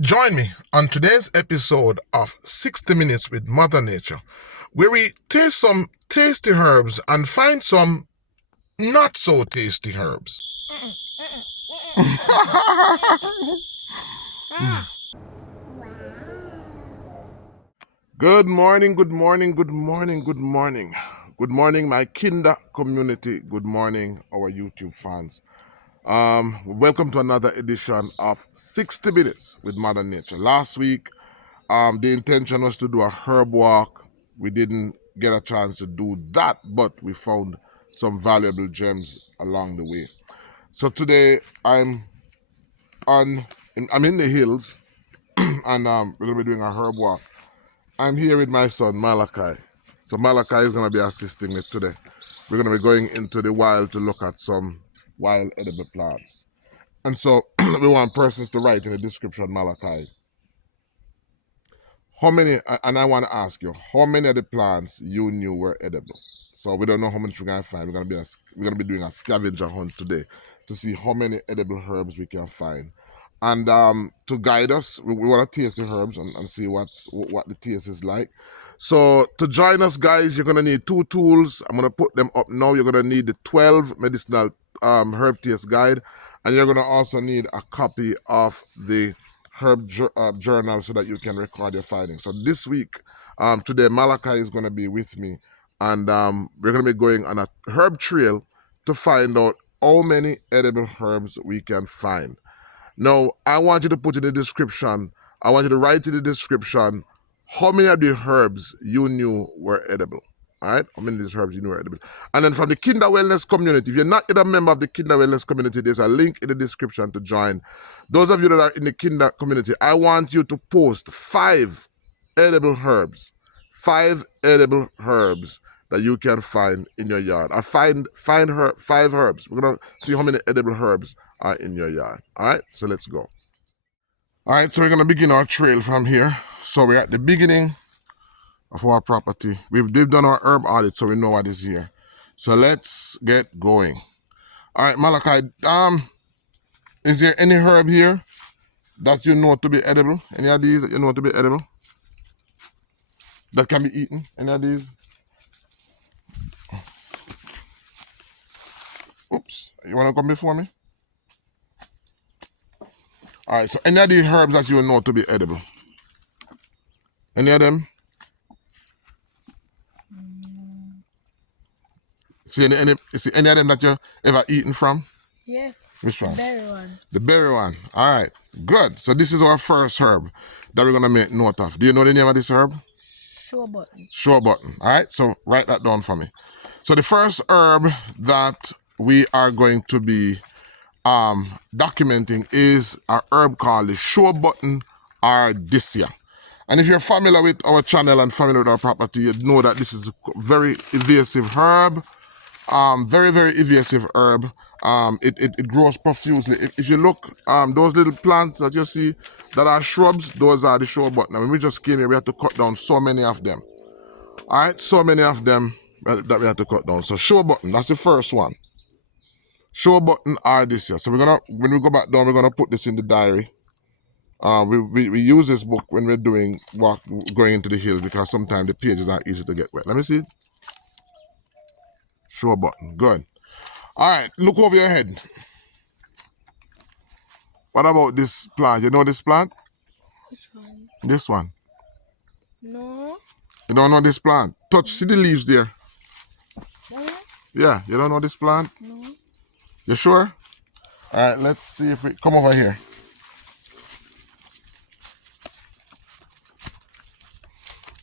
Join me on today's episode of 60 Minutes with Mother Nature, where we taste some tasty herbs and find some not so tasty herbs. Good morning, good morning, good morning, good morning. Good morning, my KINDAH community. Good morning, our YouTube fans. Welcome to another edition of 60 Minutes with Mother Nature. Last week, the intention was to do a herb walk. We didn't get a chance to do that, but we found some valuable gems along the way. So today I'm in the hills, and we're gonna be doing a herb walk. I'm here with my son Malachi. So Malachi is gonna be assisting me today. We're gonna be going into the wild to look at some wild edible plants. And so we want persons to write in the description, Malachi, how many, and I want to ask you, how many of the plants you knew were edible? So we don't know how much we're gonna find. We're gonna be doing a scavenger hunt today to see how many edible herbs we can find. And to guide us, we want to taste the herbs and see what the taste is like. So to join us, guys, you're gonna need two tools. I'm gonna put them up now. You're gonna need the 12 medicinal herb taste guide, and you're gonna also need a copy of the journal so that you can record your findings. So this week, today, Malachi is going to be with me, and we're going to be going on a herb trail to find out how many edible herbs we can find. Now, I want you to put in the description, I want you to write in the description how many of the herbs you knew were edible. All right, how many of these herbs you knew were edible. And then from the KINDAH Wellness community, if you're not yet a member of the KINDAH Wellness community, there's a link in the description to join. Those of you that are in the KINDAH community, I want you to post 5 edible herbs, 5 edible herbs that you can find in your yard. I find 5 herbs. We're gonna see how many edible herbs are in your yard. All right, so let's go. All right, so we're gonna begin our trail from here. So we're at the beginning of our property. We've done our herb audit, so we know what is here. So let's get going. All right, Malachi. Is there any herb here that you know to be edible? Any of these that you know to be edible that can be eaten? Any of these? Oops. You wanna come before me? All right. So any of the herbs that you know to be edible? Any of them? See any of them that you ever eaten from? Yeah. Which one? The berry one. The berry one. All right. Good. So this is our first herb that we're gonna make note of. Do you know the name of this herb? Show button. Show button. All right. So write that down for me. So the first herb that we are going to be documenting is a herb called the show button ardisia. And if you're familiar with our channel and familiar with our property, you know that this is a very invasive herb. Very, very invasive herb. It grows profusely. If you look, those little plants that you see that are shrubs, those are the show button. And when we just came here, we had to cut down so many of them. All right, so many of them that we had to cut down. So show button, that's the first one. Show button ardisia. So when we go back down, we're gonna put this in the diary. We use this book when we're going into the hills because sometimes the pages are easy to get wet. Let me see. Show button. Good. All right. Look over your head. What about this plant? You know this plant? Which one? This one. No. You don't know this plant? Touch. See the leaves there. No. Yeah. You don't know this plant? No. You sure? All right. Let's see if we come over here.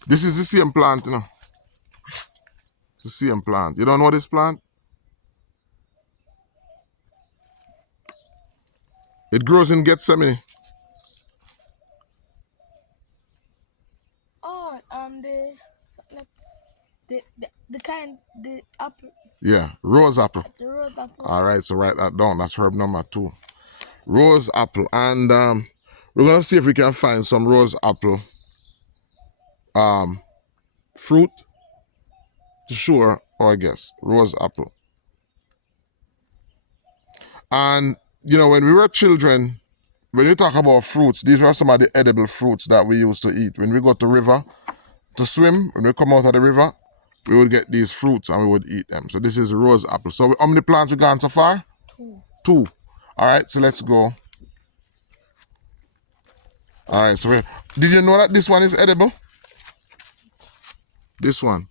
This is the same plant, you know. It's the same plant. You don't know this plant? It grows in Gethsemane. Oh, the kind the apple Yeah, rose apple. the rose apple. All right, so write that down. That's herb number 2. Rose apple. And we're going to see if we can find some rose apple fruit to show our guess. Rose apple. And, you know, when we were children, when you talk about fruits, these are some of the edible fruits that we used to eat. When we go to river to swim, when we come out of the river, we would get these fruits and we would eat them. So this is rose apple. So how many plants we gone so far? 2. 2. All right, so let's go. All right, so did you know that this one is edible? This one.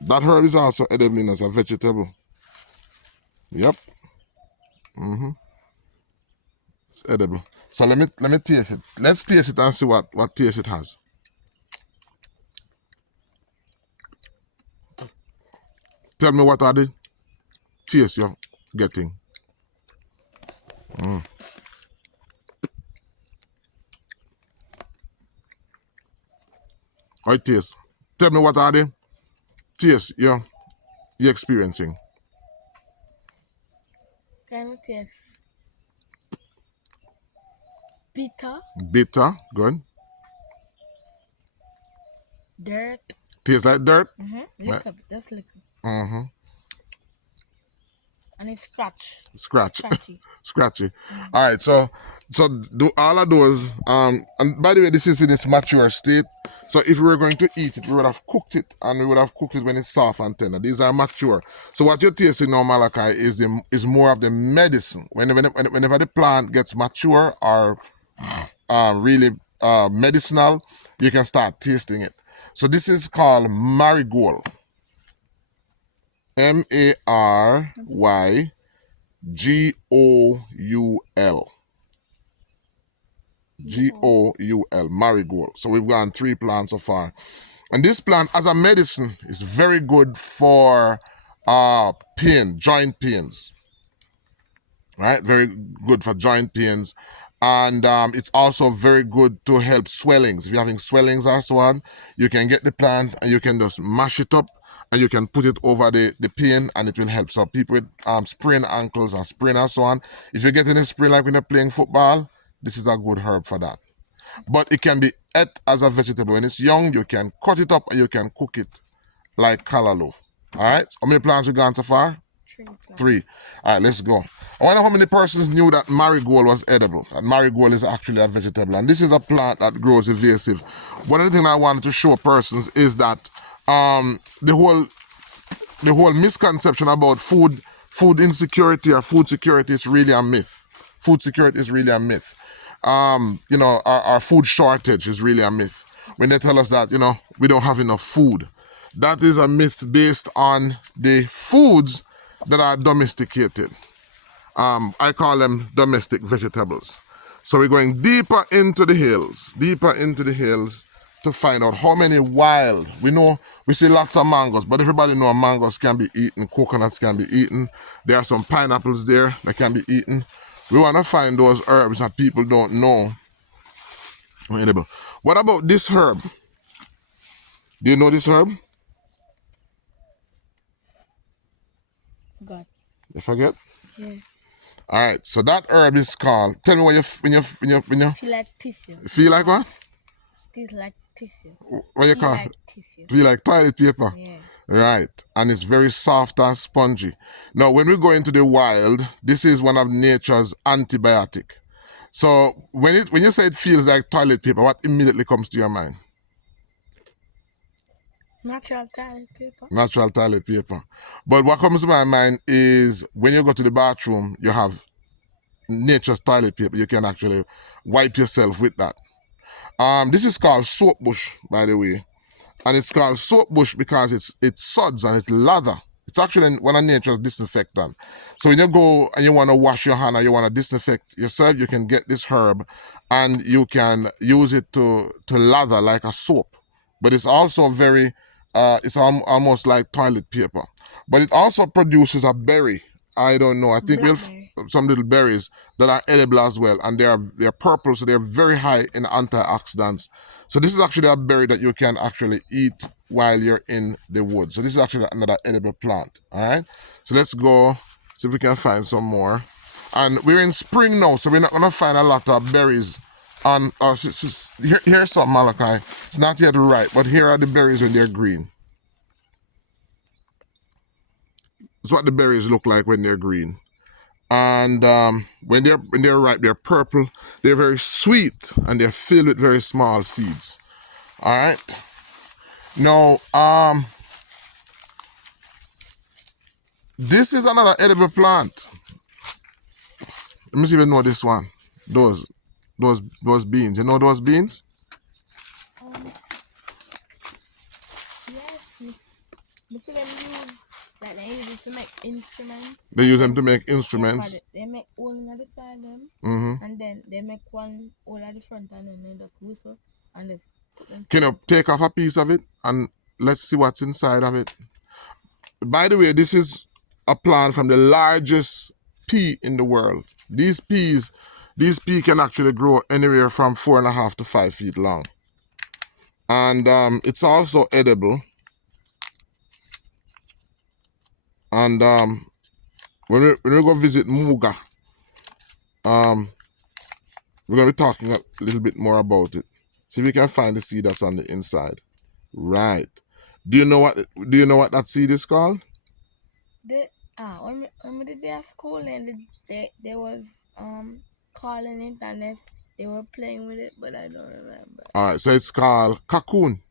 That herb is also edible as a vegetable. Yep. It's edible. So let me taste it. Let's taste it and see what taste it has. Tell me what are the taste you're getting. How it tastes. Tell me what are the taste you're experiencing. Kind of taste bitter, Bitter, good. dirt. Tastes like dirt. Look up, just look up. Mm-hmm. And it's Scratch. scratchy. Scratchy. All right, so do all of those. And by the way, this is in its mature state. So if we were going to eat it, we would have cooked it, and we would have cooked it when it's soft and tender. These are mature. So what you're tasting now, Malachi, is more of the medicine. Whenever the plant gets mature or really medicinal, you can start tasting it. So this is called marigold. MARYGOUL. GOUL, marigold. So we've gone 3 plants so far. And this plant, as a medicine, is very good for joint pains. Right? Very good for joint pains. And it's also very good to help swellings. If you're having swellings or so on, you can get the plant and you can just mash it up and you can put it over the pain and it will help. So people with sprained ankles and sprain and so on, if you're getting a sprain like when you're playing football, this is a good herb for that. But it can be ate as a vegetable. When it's young, you can cut it up and you can cook it like callaloo. All right? How many plants we gone so far? 3. All right, let's go. I wonder how many persons knew that marigold was edible. And marigold is actually a vegetable. And this is a plant that grows invasive. One of the things I wanted to show persons is that the whole misconception about food insecurity or food security is really a myth. Food security is really a myth. Our food shortage is really a myth. When they tell us that, we don't have enough food. That is a myth based on the foods that are domesticated. I call them domestic vegetables. So we're going deeper into the hills to find out how many wild. We see lots of mangoes, but everybody knows mangoes can be eaten, coconuts can be eaten. There are some pineapples there that can be eaten. We want to find those herbs that people don't know are edible. What about this herb? Do you know this herb? Forgot. You forget? Yeah. All right. So that herb is called. Tell me when you Feel like tissue. feel like what? Tastes like tissue. What you Feel call? like tissue. Feel like toilet paper. Yeah. Right. And it's very soft and spongy. Now, when we go into the wild, this is one of nature's antibiotic. So when you say it feels like toilet paper, what immediately comes to your mind? Natural toilet paper. Natural toilet paper. But what comes to my mind is when you go to the bathroom, you have nature's toilet paper. You can actually wipe yourself with that. This is called soap bush, by the way. And it's called soap bush because it's suds and it's lather. It's actually one of nature's disinfectant. So when you go and you want to wash your hand or you want to disinfect yourself, you can get this herb and you can use it to lather like a soap. But it's also it's almost like toilet paper. But it also produces a berry. I don't know. I think Blackberry. some little berries that are edible as well, and they're purple, so they're very high in antioxidants. So this is actually a berry that you can actually eat while you're in the woods. So this is actually another edible plant. All right. So let's go see if we can find some more. And we're in spring now, so we're not gonna find a lot of berries. And here's some, Malachi. It's not yet ripe, but here are the berries when they're green. It's what the berries look like when they're green. And when they're ripe, they're purple. They're very sweet, and they're filled with very small seeds. All right. Now, this is another edible plant. Let me see if you know this one. Those beans. You know those beans? Yes, you see them use like they use it to make instruments. They use them to make instruments. They make all on the side them, and then they make one all at the front, and then they just whistle and just put them. Can you take off a piece of it and let's see what's inside of it? By the way, this is a plant from the largest pea in the world. These peas can actually grow anywhere from 4.5 to 5 feet long. And it's also edible. And when we go visit Muga, we're going to be talking a little bit more about it. See if we can find the seed that's on the inside. Right. Do you know what that seed is called? When we did their school and they was calling it and they were playing with it, but I don't remember. All right, so it's called cocoon.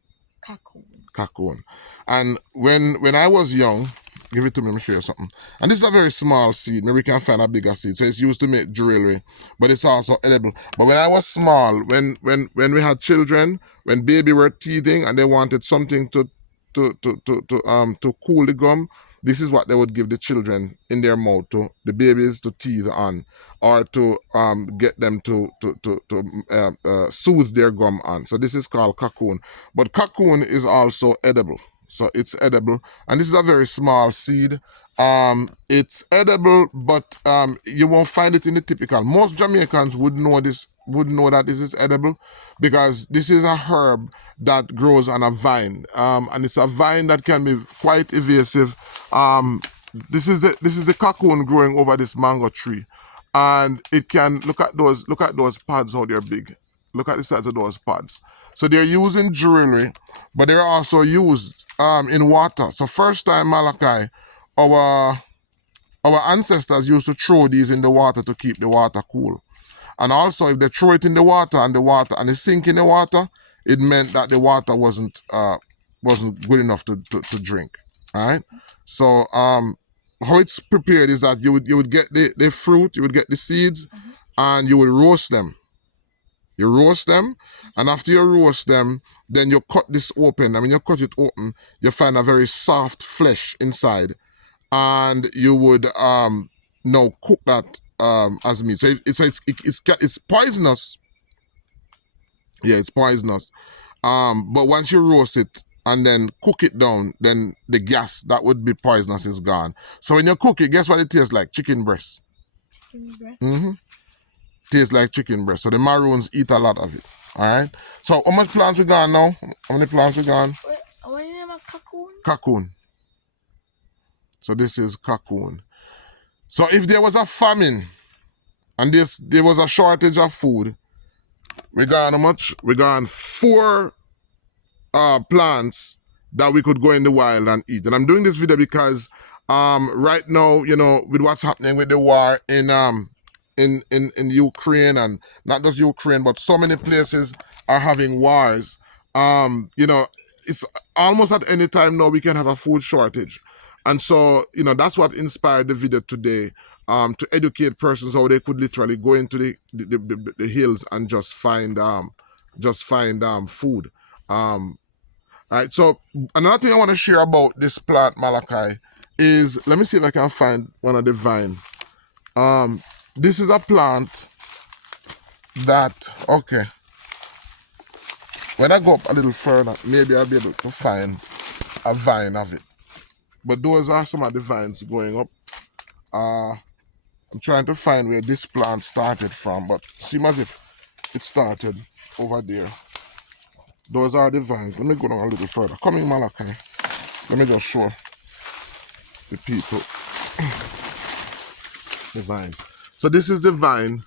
Cocoon. And when I was young, give it to me, let me show you something. And this is a very small seed. Maybe we can find a bigger seed. So it's used to make jewelry, but it's also edible. But when I was small, when we had children, when baby were teething and they wanted something to cool the gum, this is what they would give the children in their mouth to the babies to teeth on, or to get them to soothe their gum on. So this is called cocoon. But cocoon is also edible. So it's edible, and this is a very small seed. It's edible, but you won't find it in the typical. Most Jamaicans would know that this is edible, because this is a herb that grows on a vine, and it's a vine that can be quite evasive. This is the cocoon growing over this mango tree, and it can look at those pods, how they're big. Look at the size of those pods. So they're used in jewelry, but they're also used in water. So first time Malachi, our ancestors used to throw these in the water to keep the water cool. And also, if they throw it in the water and it sink in the water, it meant that the water wasn't good enough to drink. All right. So how it's prepared is that you would get the fruit, you would get the seeds, and you would roast them. You roast them, and after you roast them, then you cut this open. I mean, you cut it open, you find a very soft flesh inside, and you would now cook that as meat. So it's poisonous. Yeah, it's poisonous. But once you roast it and then cook it down, then the gas that would be poisonous is gone. So when you cook it, guess what it tastes like? Chicken breast. Chicken breast. Tastes like chicken breast. So the Maroons eat a lot of it. All right. So how much plants we got now? How many plants we got? What is the name of cocoon? Cocoon. So this is cocoon. So if there was a famine and there was a shortage of food, we got how much? We got 4 plants that we could go in the wild and eat. And I'm doing this video because right now, you know, with what's happening with the war in Ukraine, and not just Ukraine, but so many places are having wars. You know, it's almost at any time now we can have a food shortage. And so, you know, that's what inspired the video today, to educate persons how they could literally go into the hills and just find food. Right. So another thing I want to share about this plant, Malachi, is, let me see if I can find one of the vine. This is a plant that, okay, when I go up a little further, maybe I'll be able to find a vine of it. But those are some of the vines going up. I'm trying to find where this plant started from, but seems as if it started over there. Those are the vines. Let me go down a little further. Coming, Malachi. Let me just show the people the vine. So this is the vine,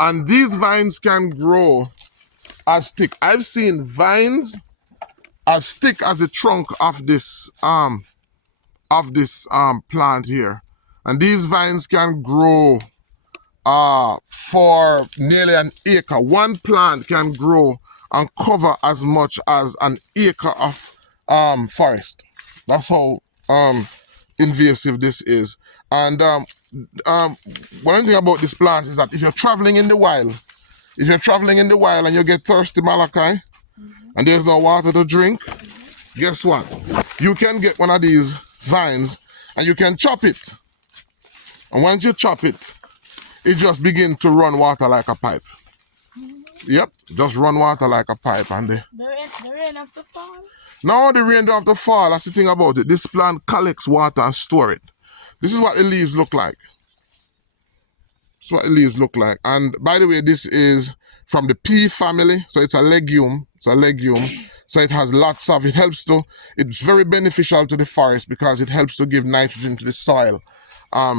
and these vines can grow as thick. I've seen vines as thick as the trunk of this plant here. And these vines can grow for nearly an acre. One plant can grow and cover as much as an acre of forest. That's how invasive this is. And one thing about this plant is that if you're traveling in the wild, and you get thirsty, Malachi, and there's no water to drink, guess what? You can get one of these vines and you can chop it. And once you chop it, it just begins to run water like a pipe. Yep, just run water like a pipe. And The rain have to fall? no, the rain don't have to fall. That's the thing about it. This plant collects water and store it. This is what the leaves look like. This is what the leaves look like. And by the way, this is from the pea family. So it's a legume. So it has lots of, it's very beneficial to the forest because it helps to give nitrogen to the soil.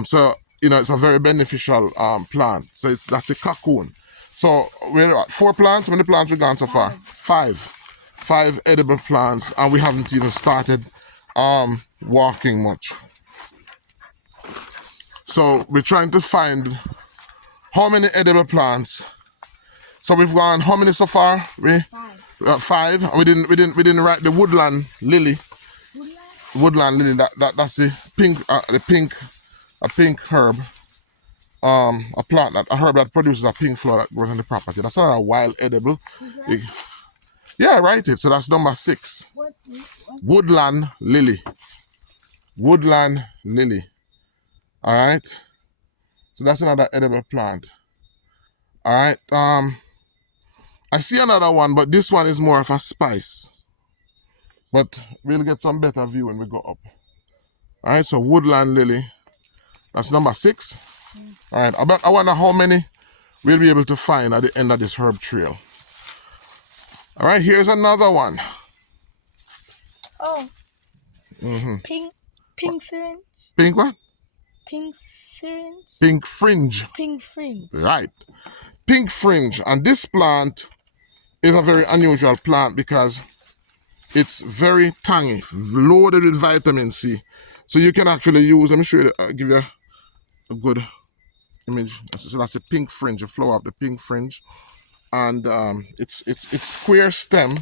So, it's a very beneficial plant. So that's a cocoon. So we're at 4 plants. How many plants we've gone so far? 5. 5 edible plants, and we haven't even started walking much. So we're trying to find how many edible plants. So we've gone how many so far? 5. And we didn't write the woodland lily. Woodland lily. That's the pink herb. A herb that produces a pink flower that grows on the property. That's not a wild edible. Yeah, write it. So that's number 6. What? Woodland lily. Woodland lily. All right. So that's another edible plant. All right. I see another one, but this one is more of a spice. But we'll get some better view when we go up. All right. So woodland lily. That's number 6. All right. I wonder how many we'll be able to find at the end of this herb trail. All right. Here's another one. Oh. Pink syringe. Pink what? Pink syringe. Pink fringe. Pink fringe. Right. Pink fringe. And this plant is a very unusual plant because it's very tangy, loaded with vitamin C. So you can actually use, let me show you, give you a good image. So that's a pink fringe, a flower of the pink fringe. And it's square stem.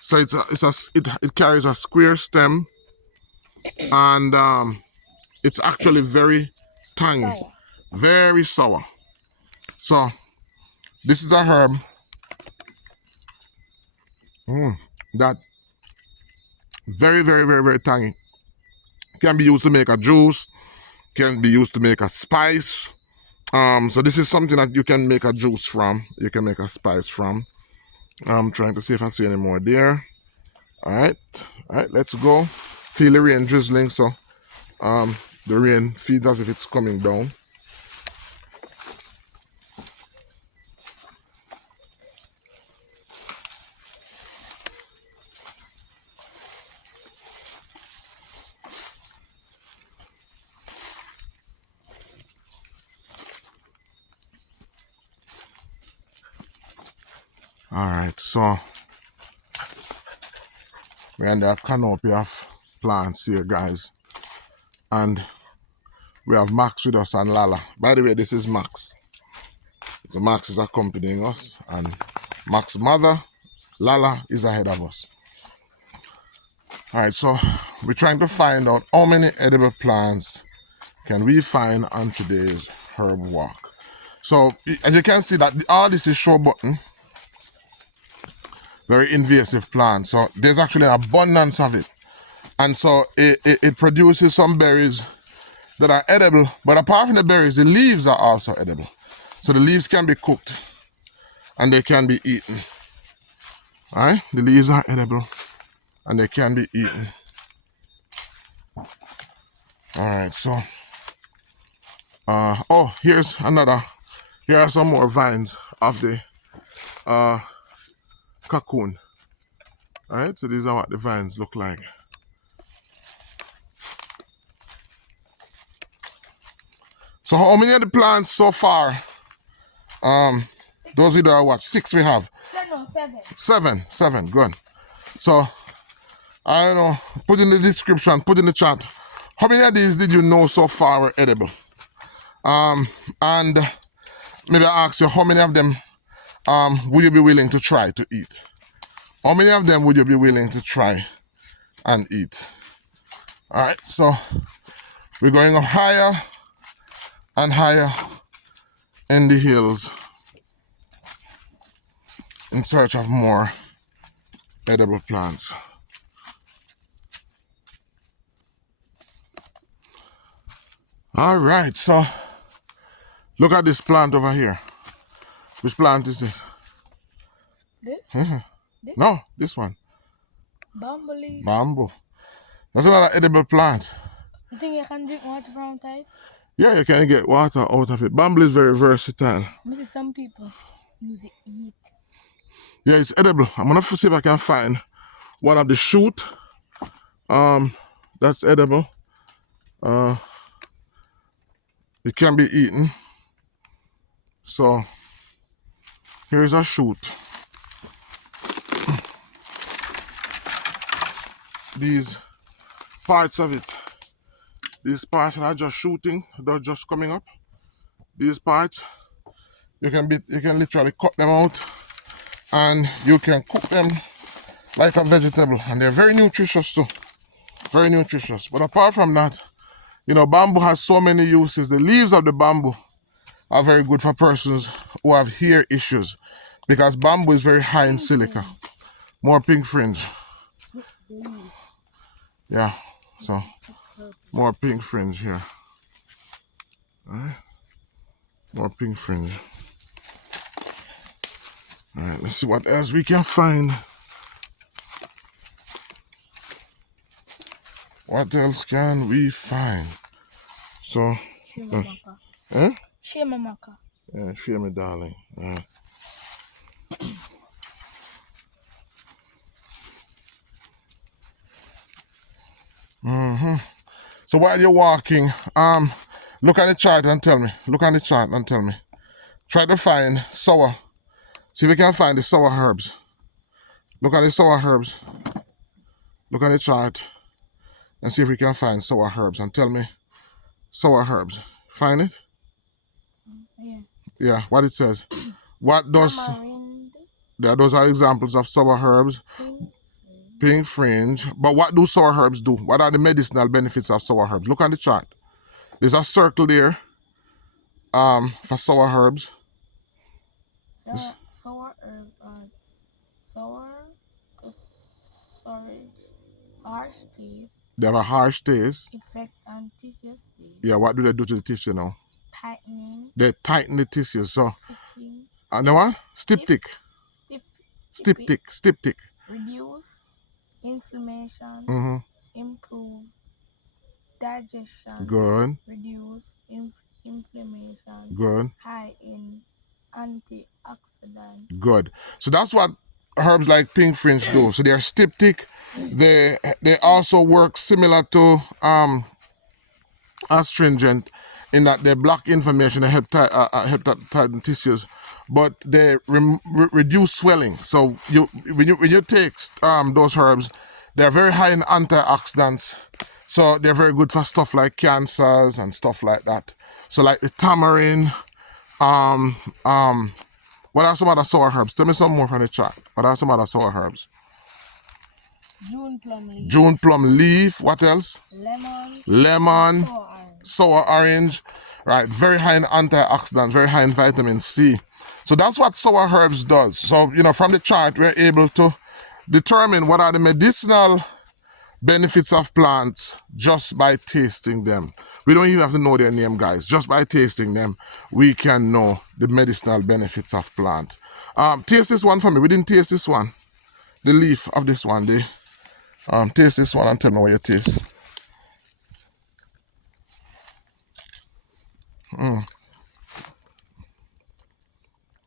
So it carries a square stem, and it's actually very tangy, very sour. So this is a herb that very, very, very, very tangy. Can be used to make a juice, can be used to make a spice. So this is something that you can make a juice from, you can make a spice from. I'm trying to see if I see any more there. All right, let's go. Feel the rain drizzling, so the rain feels as if it's coming down. All right, so we're under a canopy of plants here, guys. And we have Max with us and Lala. By the way, this is Max. So Max is accompanying us, and Max's mother, Lala, is ahead of us. All right, so we're trying to find out how many edible plants can we find on today's herb walk. So as you can see, that all this is show button. Very invasive plant. So there's actually an abundance of it. And so it produces some berries that are edible. But apart from the berries, the leaves are also edible. So the leaves can be cooked and they can be eaten. All right? The leaves are edible and they can be eaten. All right, so here's another. Here are some more vines of the cocoon. All right, so these are what the vines look like. So how many of the plants so far? Those either are what? 6 we have. No, 7. 7, good. So I don't know. Put in the description, put in the chat How many of these did you know so far were edible? And maybe I ask you, how many of them would you be willing to try to eat? How many of them would you be willing to try and eat? All right, so we're going up higher and higher in the hills in search of more edible plants. All right, so look at this plant over here. Which plant is this? This? This? No, this one. Bamboo leaf. Bamboo. That's another edible plant. You think you can drink water from it? Yeah, you can get water out of it. Bamboo is very versatile. Maybe some people use it eat. Yeah, it's edible. I'm gonna see if I can find one of the shoot. That's edible. It can be eaten. So here is a shoot. These parts of it, these parts are just shooting, they're just coming up. These parts, you can literally cut them out and you can cook them like a vegetable, and they're very nutritious too. Very nutritious. But apart from that, you know, bamboo has so many uses. The leaves of the bamboo are very good for persons who have hair issues because bamboo is very high in silica. More pink fringe. Yeah, so more pink fringe here. All right. More pink fringe. All right, let's see what else we can find. What else can we find? So, Share Maka. Yeah, share me, darling. So while you're walking, look at the chart and tell me. Look at the chart and tell me. Try to find sour. See if we can find the sour herbs. Look at the sour herbs. Look at the chart and see if we can find sour herbs and tell me sour herbs. Find it? Yeah. Yeah, what it says. What does... Yeah, those are examples of sour herbs. Pink fringe. But what do sour herbs do? What are the medicinal benefits of sour herbs? Look on the chart. There's a circle there for sour herbs. Sour herbs are sour, harsh taste. They have a harsh taste. Effect on tissue state. Yeah, what do they do to the tissue now? Tightening. They tighten the tissue. So, Sticking. And then what? Styptic. Styptic. Reduce inflammation. Improve digestion. Good. Reduce inflammation. Good. High in antioxidant. Good. So that's what herbs like pink fringe do. So they're styptic. They also work similar to astringent in that they block inflammation and help tighten tissues, but they reduce swelling. So when you take those herbs, they're very high in antioxidants. So they're very good for stuff like cancers and stuff like that. So like the tamarind. What are some other sour herbs? Tell me some more from the chart. What are some other sour herbs? June plum leaf. June plum leaf. What else? Lemon. Sour orange. Right. Very high in antioxidants. Very high in vitamin C. So that's what sour herbs does. So, you know, from the chart, we're able to determine what are the medicinal benefits of plants just by tasting them. We don't even have to know their name, guys. Just by tasting them, we can know the medicinal benefits of plant. Taste this one for me. We didn't taste this one. The leaf of this one. Taste this one and tell me what you taste.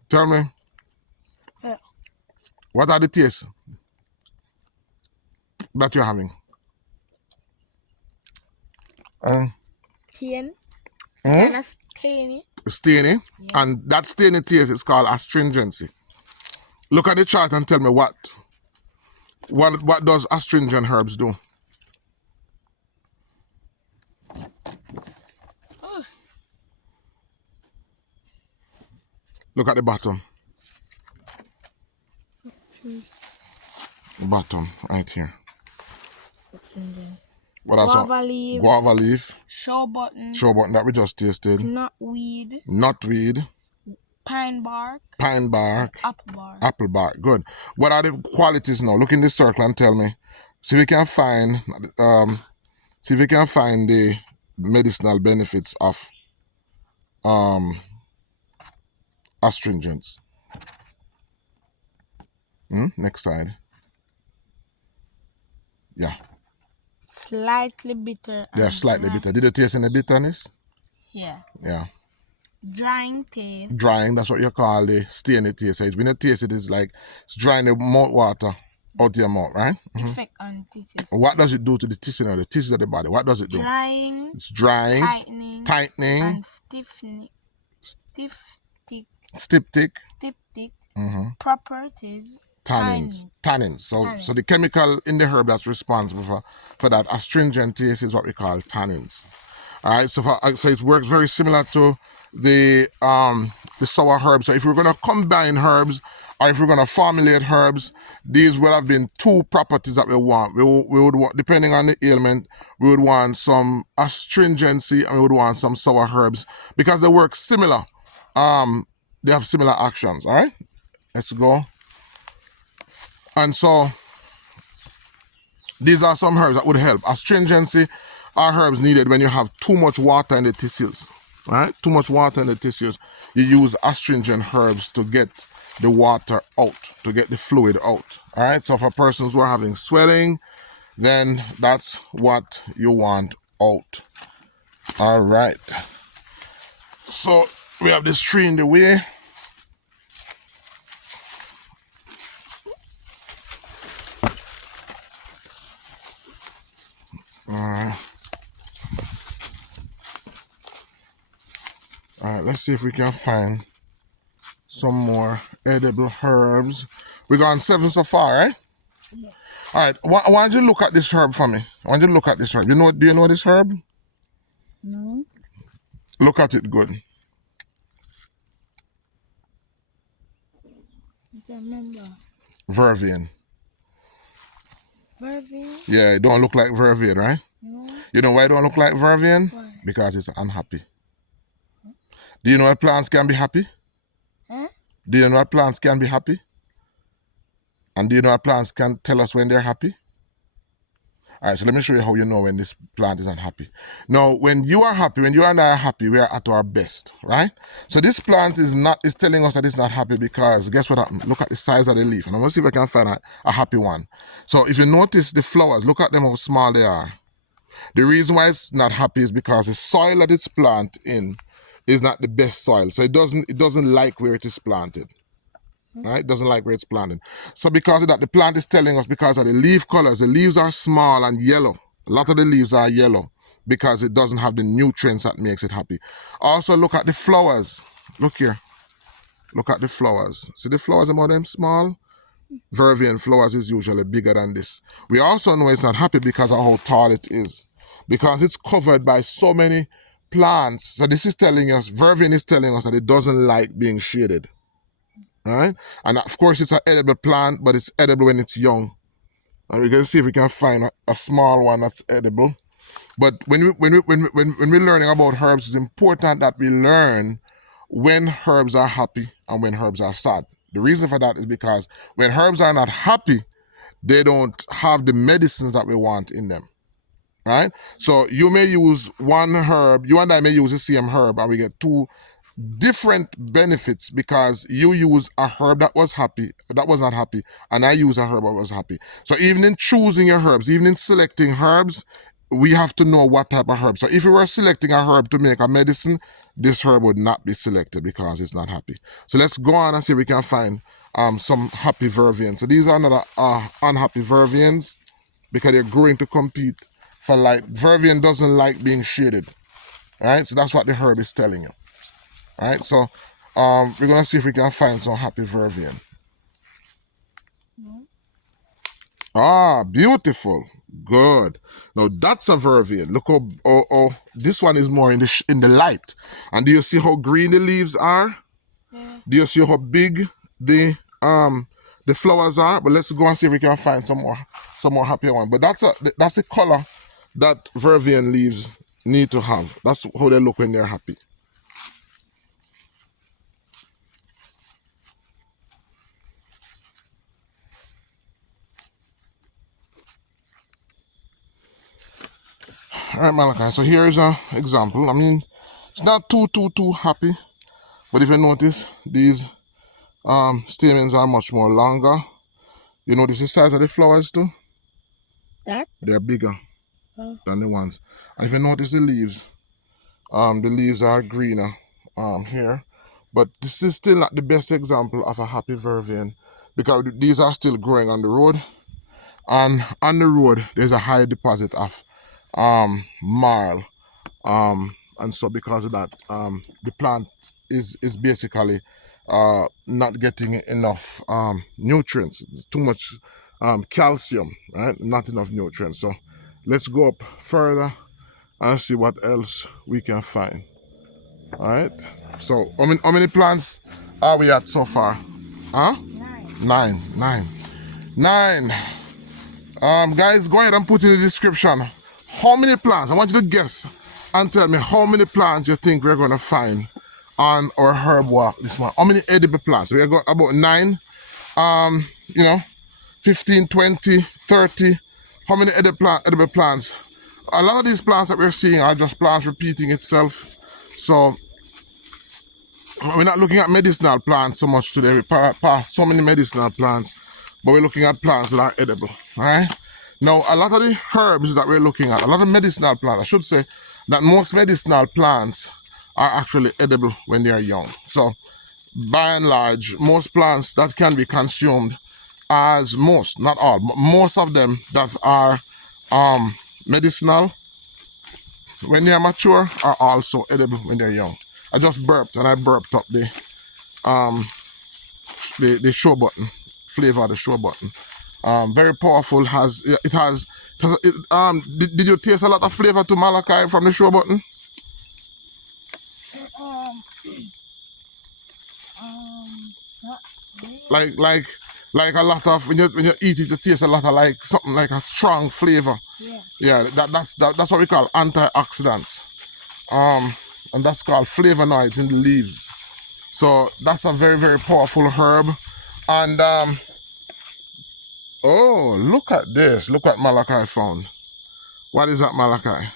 Tell me. Yeah. What are the tastes that you're having? Cane. Kind of stainy. Stainy. Yeah. And that stainy taste is called astringency. Look at the chart and tell me what does astringent herbs do? Look at the bottom. Bottom, right here. What else? Guava leaf. Guava leaf. Show button. Show button that we just tasted. Knotweed. Knotweed. Pine bark. Pine bark. Apple bark. Apple bark. Good. What are the qualities now? Look in this circle and tell me. See if we can find the medicinal benefits of astringents. Next side. Yeah. Slightly bitter. They're slightly bitter. Did you taste any bitterness? Yeah. Yeah. Drying taste. Drying, that's what you call the staying taste. So when you taste it, it's like it's drying the mouth water out your mouth, right? Effect on tissues. What does it do to the tissue the tissues of the body? What does it do? Drying. It's drying, tightening, and stiffening. Styptic. Properties. Tannins. So the chemical in the herb that's responsible for that astringent taste is what we call tannins. All right. So it works very similar to the sour herbs. So if we're gonna combine herbs, or if we're gonna formulate herbs, these would have been two properties that we want. We would want, depending on the ailment, we would want some astringency and we would want some sour herbs because they work similar. They have similar actions. All right. Let's go. And so these are some herbs that would help. Astringency are herbs needed when you have too much water in the tissues, right? Too much water in the tissues. You use astringent herbs to get the water out, to get the fluid out, all right? So for persons who are having swelling, then that's what you want out. All right. So we have this tree in the way. All right, let's see if we can find some more edible herbs. We got 7 so far, right? Yeah. All right, why don't you look at this herb for me? I want you to look at this herb. Do you know this herb? No. Look at it good. I can't remember. Vervain. Vervain? Yeah, it don't look like vervain, right? No. You know why it don't look like vervain? Why? Because it's unhappy. Do you know that plants can be happy? Huh? Do you know that plants can be happy? And do you know that plants can tell us when they're happy? All right, so let me show you how you know when this plant is unhappy. Now, when you are happy, when you and I are happy, we are at our best, right? So this plant is telling us that it's not happy because guess what happened? Look at the size of the leaf. And I'm going to see if I can find a happy one. So if you notice the flowers, look at them how small they are. The reason why it's not happy is because the soil that it's planted in is not the best soil. So it doesn't like where it is planted. Right? It doesn't like where it's planted. So because of that, the plant is telling us because of the leaf colors, the leaves are small and yellow. A lot of the leaves are yellow because it doesn't have the nutrients that makes it happy. Also look at the flowers. Look here. Look at the flowers. See the flowers, some of them small? Vervain flowers is usually bigger than this. We also know it's not happy because of how tall it is. Because it's covered by so many plants. So this is telling us, vervain is telling us that it doesn't like being shaded. Right? And of course it's an edible plant, but it's edible when it's young. And we're gonna see if we can find a small one that's edible. But when we're learning about herbs, it's important that we learn when herbs are happy and when herbs are sad. The reason for that is because when herbs are not happy, they don't have the medicines that we want in them. Right? So you may use one herb, you and I may use the same herb, and we get two different benefits because you use a herb that was not happy, and I use a herb that was happy. So even in choosing your herbs, even in selecting herbs, we have to know what type of herb. So if we were selecting a herb to make a medicine, this herb would not be selected because it's not happy. So let's go on and see if we can find some happy vervains. So these are not unhappy vervains because they're growing to compete for light. Vervain doesn't like being shaded. All right, so that's what the herb is telling you. All right, so we're going to see if we can find some happy vervain. Ah, beautiful. Good. Now that's a vervain. Look how this one is more in the light. And do you see how green the leaves are? Yeah. Do you see how big the flowers are? But let's go and see if we can find some more happier one. But that's the color that vervain leaves need to have. That's how they look when they're happy. All right, Malachi. So here is an example. I mean, it's not too happy, but if you notice, these stamens are much more longer. You notice the size of the flowers too? That? They're bigger than the ones. And if you notice the leaves are greener here. But this is still not the best example of a happy vervain because these are still growing on the road. And on the road, there's a high deposit of marl. And so because of that, the plant is basically not getting enough nutrients. It's too much calcium, right? Not enough nutrients. So let's go up further and see what else we can find. All right. So how many plants are we at so far? Huh? Nine. Guys, go ahead and put in the description how many plants. I want you to guess and tell me how many plants you think we're going to find on our herb walk this month. How many edible plants? We got about 9, 15, 20, 30. How many edible plants? A lot of these plants that we're seeing are just plants repeating itself. So we're not looking at medicinal plants so much today. We passed so many medicinal plants, but we're looking at plants that are edible. All right. Now, a lot of the herbs that we're looking at, a lot of medicinal plants, I should say that most medicinal plants are actually edible when they are young. So, by and large, most plants that can be consumed as not all, but most of them that are medicinal when they are mature are also edible when they're young. I just burped and I burped up the show button flavor of the show button. Very powerful. Did you taste a lot of flavor to Malachi from the show button? Not really. Like a lot of when you eat it, you taste a lot of like something like a strong flavor. Yeah. That's what we call antioxidants. And that's called flavonoids in the leaves. So that's a very, very powerful herb. And oh, look at this. Look what Malachi found. What is that, Malachi?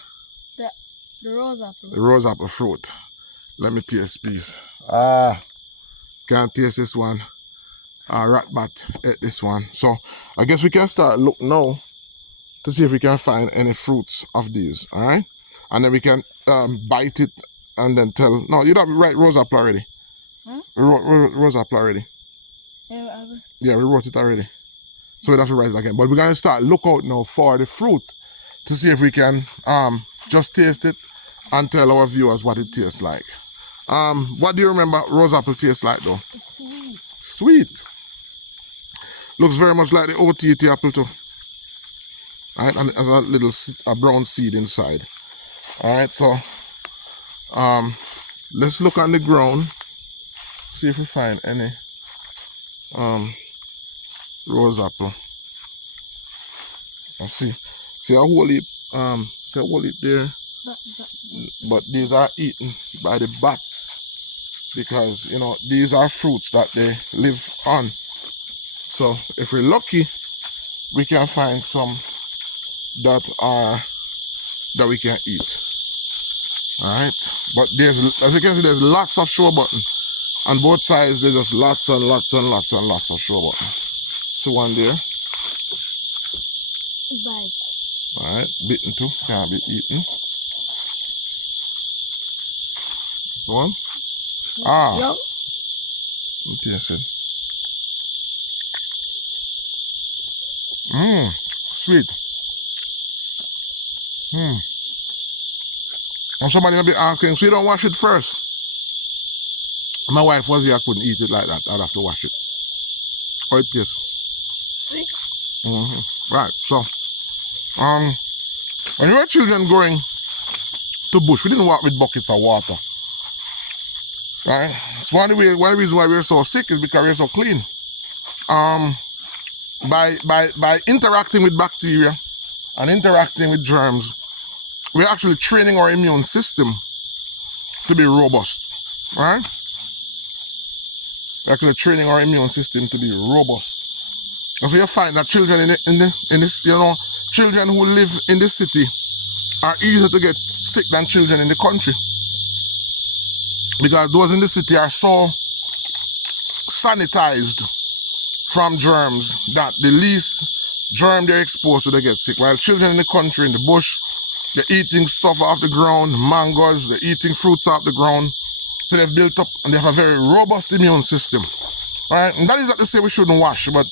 The rose apple. The rose apple fruit. Let me taste piece. Can't taste this one. Ratbat ate this one. So I guess we can start look now to see if we can find any fruits of these. All right, and then we can bite it and then tell. No, you don't write rose apple already. Huh? We wrote rose apple already. Yeah, we wrote it already. So we don't have to write it again. But we're gonna start look out now for the fruit to see if we can just taste it and tell our viewers what it tastes like. What do you remember rose apple tastes like though? It's sweet. Sweet. Looks very much like the OTT apple too. All right, and it has a little brown seed inside. All right, so let's look on the ground, see if we find any rose apple. I see a whole heap, there, but these are eaten by the bats because these are fruits that they live on. So if we're lucky, we can find some that we can eat. All right, but as you can see, there's lots of show button on both sides. There's just lots and lots and lots and lots of show button. So one there. Bite. All right, bitten too, can't be eaten. So one. Yep. What you said? Sweet. And somebody may be asking, so you don't wash it first? My wife was here, I couldn't eat it like that. I'd have to wash it. How it tastes? Sweet. Right, so when we were children going to bush, we didn't walk with buckets of water. Right? It's one reason why we're so sick is because we're so clean. By interacting with bacteria and interacting with germs, we're actually training our immune system to be robust. Right? We're actually training our immune system to be robust. That's why you find that children in this, children who live in the city are easier to get sick than children in the country. Because those in the city are so sanitized from germs that the least germ they're exposed to, they get sick. While children in the country, in the bush, they're eating stuff off the ground, mangoes, they're eating fruits off the ground. So they've built up and they have a very robust immune system. Right? And that is not to say we shouldn't wash, but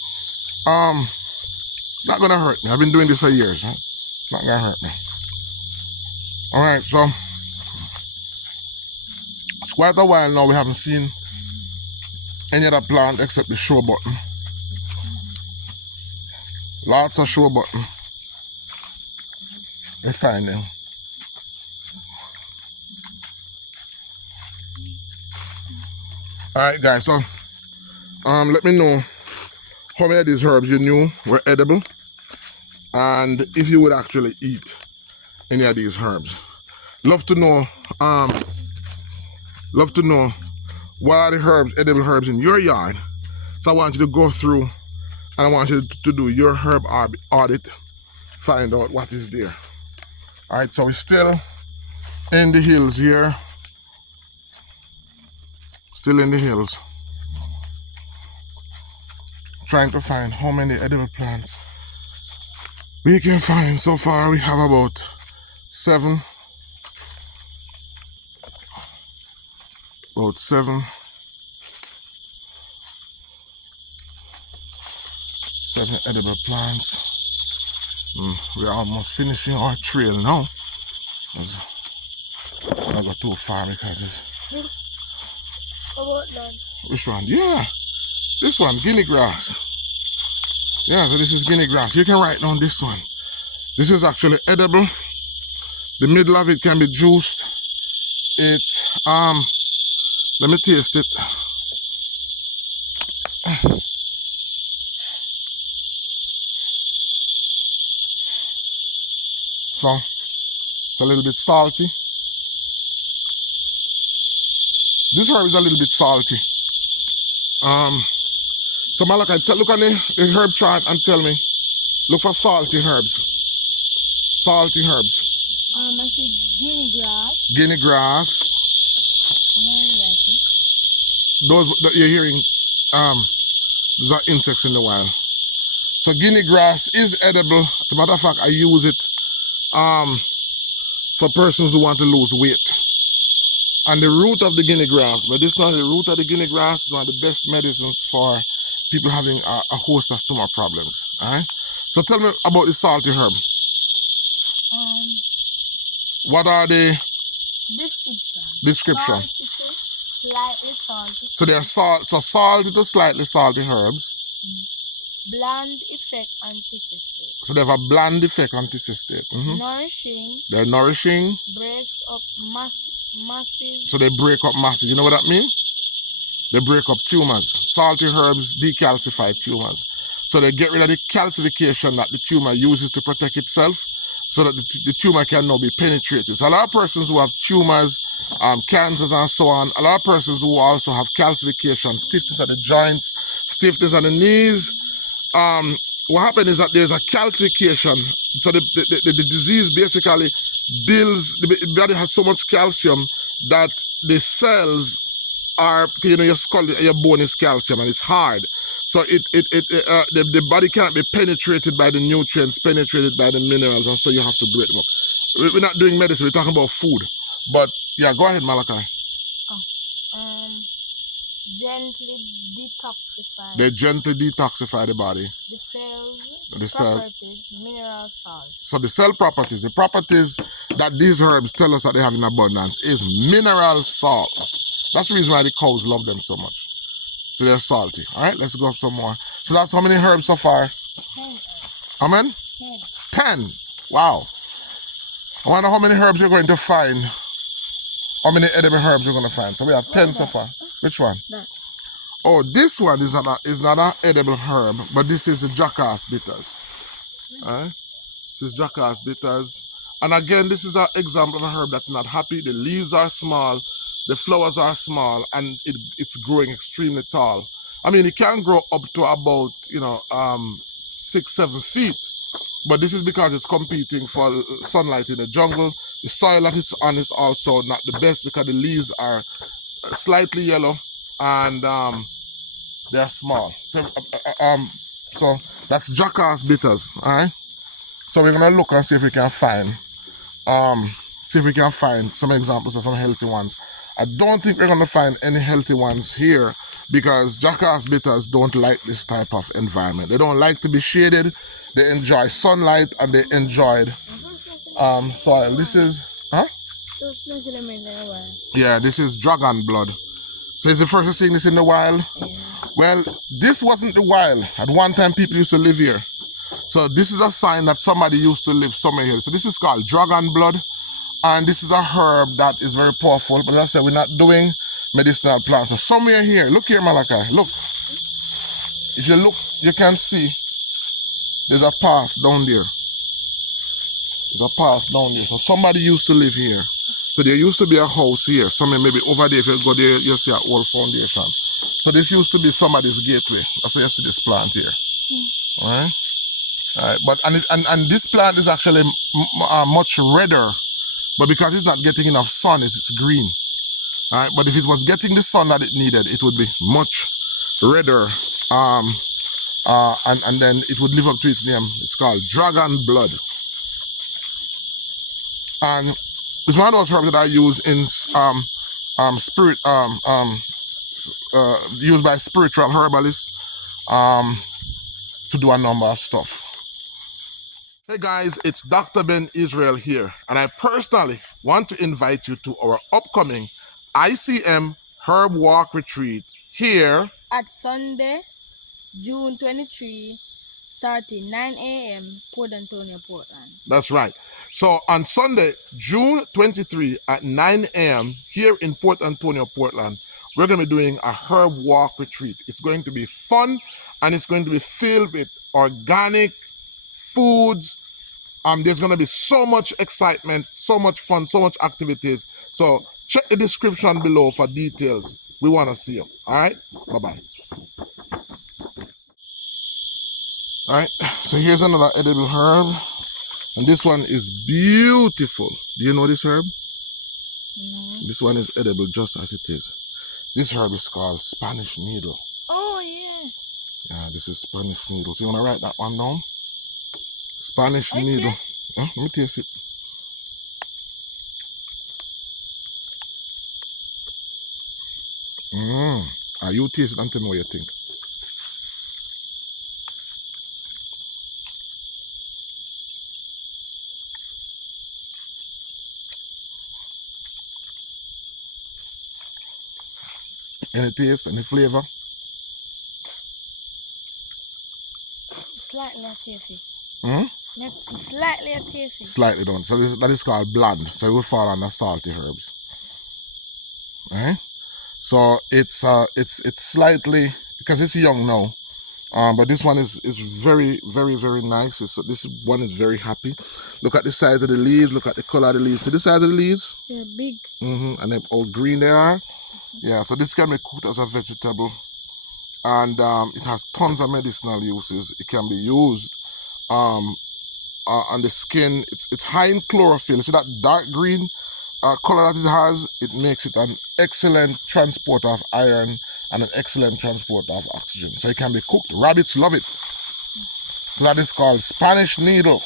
it's not gonna hurt me. I've been doing this for years. Right? It's not gonna hurt me. Alright, so it's quite a while now we haven't seen any other plant except the show button. Lots of show button. We're finding. Alright guys, so let me know how many of these herbs you knew were edible and if you would actually eat any of these herbs. Love to know what are the herbs, edible herbs in your yard. So I want you to go through and I want you to do your herb audit, find out what is there. Alright, so we're still in the hills here. Still in the hills. Trying to find how many edible plants we can find. So far we have about 7. About 7 edible plants. We're almost finishing our trail now. I don't go too far because it's... About that? Which one? Yeah, this one, guinea grass. Yeah, so this is guinea grass. You can write down this one. This is actually edible. The middle of it can be juiced. It's let me taste it. So it's a little bit salty. This herb is a little bit salty. So Malachi, look on the herb chart and tell me. Look for salty herbs. Salty herbs. I see guinea grass. Guinea grass. Those that you're hearing, those are insects in the wild. So guinea grass is edible. As a matter of fact, I use it for persons who want to lose weight. And the root of the guinea grass, but this is not the root of the guinea grass, is one of the best medicines for people having a host of stomach problems. Alright? So tell me about the salty herb. What are the description? Slightly salty. So they're salty to slightly salty herbs. Bland effect antisystate. So they have a bland effect antisystate. Nourishing. They're nourishing. Breaks up massive. So they break up massive. You know what that means? They break up tumors. Salty herbs decalcify tumors. So they get rid of the calcification that the tumor uses to protect itself, so that the tumor can now be penetrated. So a lot of persons who have tumors, cancers and so on, a lot of persons who also have calcification, stiffness of the joints, stiffness of the knees, what happens is that there's a calcification. So the disease basically builds, the body has so much calcium that the cells are, your skull, your bone is calcium and it's hard. So the body can't be penetrated by the nutrients, penetrated by the minerals, and so you have to break them up. We're not doing medicine, we're talking about food. But yeah, go ahead, Malachi. Gently detoxify. They gently detoxify the body. The cells, properties, mineral salts. So the cell properties, the properties that these herbs tell us that they have in abundance is mineral salts. That's the reason why the cows love them so much. So they're salty. All right, let's go up some more. So that's how many herbs so far? 10. How many? 10. 10. Wow. I wonder how many herbs you're going to find How many edible herbs we're gonna find? So we have 10 so far. Which one? That. Oh, this one is not an edible herb, but this is the jackass bitters. Alright? This is jackass bitters. And again, this is an example of a herb that's not happy. The leaves are small, the flowers are small, and it's growing extremely tall. I mean, it can grow up to about 6-7 feet, but this is because it's competing for sunlight in the jungle. The soil that it's on is also not the best because the leaves are slightly yellow and they're small. So that's jackass bitters. All right. So we're gonna look and see if we can find some examples of some healthy ones. I don't think we're gonna find any healthy ones here because jackass bitters don't like this type of environment. They don't like to be shaded. They enjoy sunlight and they enjoy soil. This is yeah, this is dragon blood. So it's the first seeing this in the wild. Yeah. Well, this wasn't the wild. At one time, people used to live here. So this is a sign that somebody used to live somewhere here. So this is called dragon blood. And this is a herb that is very powerful. But as I said, we're not doing medicinal plants. So somewhere here, look here, Malachi, look. If you look, you can see there's a path down there. There's a path down there. So somebody used to live here. So there used to be a house here. Somewhere maybe over there, if you go there, you'll see an old foundation. So this used to be somebody's gateway. That's why you see this plant here. All right? All right. But, and this plant is actually much redder. But because it's not getting enough sun, it's green. All right? But if it was getting the sun that it needed, it would be much redder. And then it would live up to its name. It's called dragon blood. And it's one of those herbs that are used in used by spiritual herbalists to do a number of stuff. Hey guys, it's Dr. Ben Israel here, and I personally want to invite you to our upcoming ICM Herbwalk retreat here at Sunday, June 23, starting 9 a.m. Port Antonio, Portland. That's right. So on Sunday, June 23 at 9 a.m. here in Port Antonio, Portland, we're going to be doing a herb walk retreat. It's going to be fun and it's going to be filled with organic foods. There's going to be so much excitement, so much fun, so much activities. So check the description below for details. We want to see you. All right? Bye-bye. All right, so here's another edible herb, and this one is beautiful. Do you know this herb? No. This one is edible just as it is. This herb is called Spanish needle. Oh, yeah. Yeah, this is Spanish needle. So you want to write that one down? Spanish needle. Huh? Let me taste it. You taste it and tell me what you think. Any taste, any flavor? Slightly tasty. Hmm? Slightly tasty. Slightly done. So that is called bland. So it will fall under salty herbs. Alright? So it's slightly, because it's young now. But this one is very, very, very nice. This one is very happy. Look at the size of the leaves. Look at the color of the leaves. See the size of the leaves? They're big. And then how green they are. Yeah, so this can be cooked as a vegetable. And it has tons of medicinal uses. It can be used on the skin. It's high in chlorophyll. See that dark green color that it has? It makes it an excellent transporter of iron and an excellent transporter of oxygen. So it can be cooked. Rabbits love it. So that is called Spanish needle.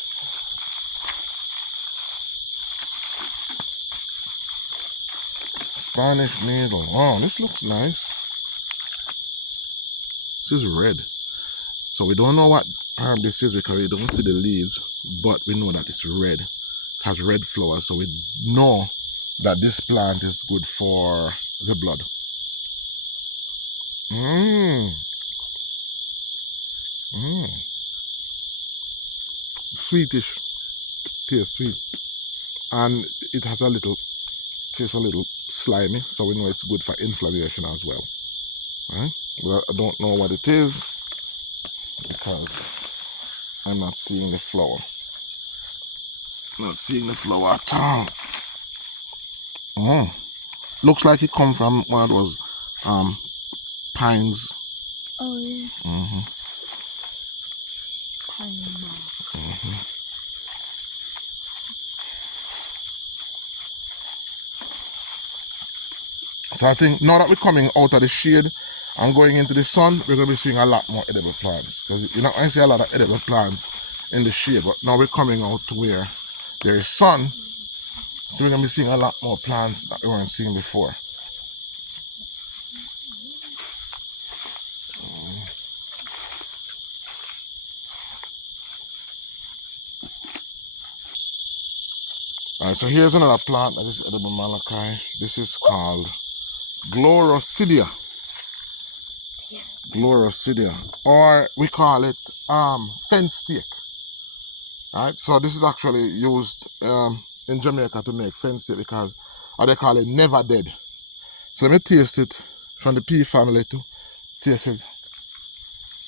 Spanish needle. Oh, this looks nice. This is red. So we don't know what herb this is because we don't see the leaves, but we know that it's red. It has red flowers, so we know that this plant is good for the blood. Sweetish. Tastes sweet. And it has a little tastes a little slimy, so we know it's good for inflammation as well. Right? But I don't know what it is because I'm not seeing the flower. Not seeing the flower at all. Looks like it come from one of those pines. Oh yeah. Mm-hmm. Pine bark. Mm-hmm. So I think now that we're coming out of the shade and going into the sun, we're going to be seeing a lot more edible plants. Because you're not going to see a lot of edible plants in the shade, but now we're coming out to where there is sun, so we're going to be seeing a lot more plants that we weren't seeing before. Alright, so here's another plant that is edible, Malachi. This is called Glorosidia. Yes. Glorosidia. Or we call it fence stake. Alright, so this is actually used in Jamaica to make fence stake because they call it never dead. So let me taste it from the pea family too. Taste it.